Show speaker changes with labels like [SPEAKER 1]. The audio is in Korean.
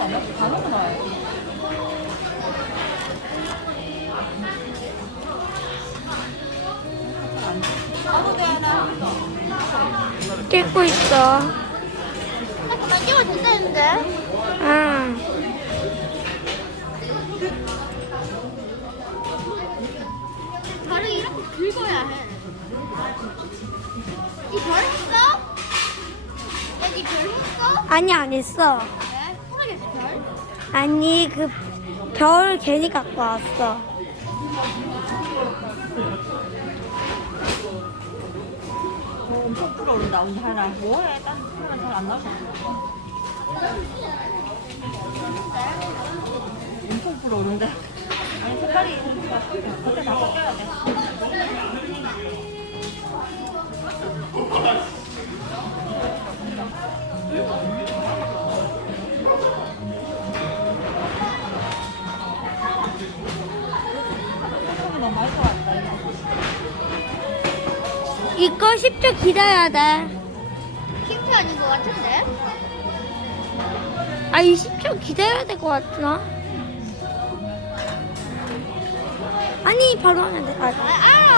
[SPEAKER 1] 다 넣고 나와요. 나도 돼 하나.
[SPEAKER 2] 찍고 있어.
[SPEAKER 3] 그만 찍어도 된다는데?
[SPEAKER 2] 아,
[SPEAKER 3] 발을 이렇게 긁어야 해. 이별 했어? 야니 별 했어?
[SPEAKER 2] 아니 안 했어.
[SPEAKER 3] 왜? 모르겠어 별?
[SPEAKER 2] 아니 그 별 괜히 갖고 왔어.
[SPEAKER 1] 엄청 불어오른다. 근데 하나 뭐해? 딴 사람 잘안 나오셔. 엄청 불어오른데. 아니 색깔이 그때 다 섞여야 돼. 너무 맛있어 같다.
[SPEAKER 2] 이거 10초 기다려야 돼.
[SPEAKER 3] 킹트 아닌 것 같은데?
[SPEAKER 2] 아, 20초 기다려야 될 것 같나? 아니 바로 하면 돼. 아,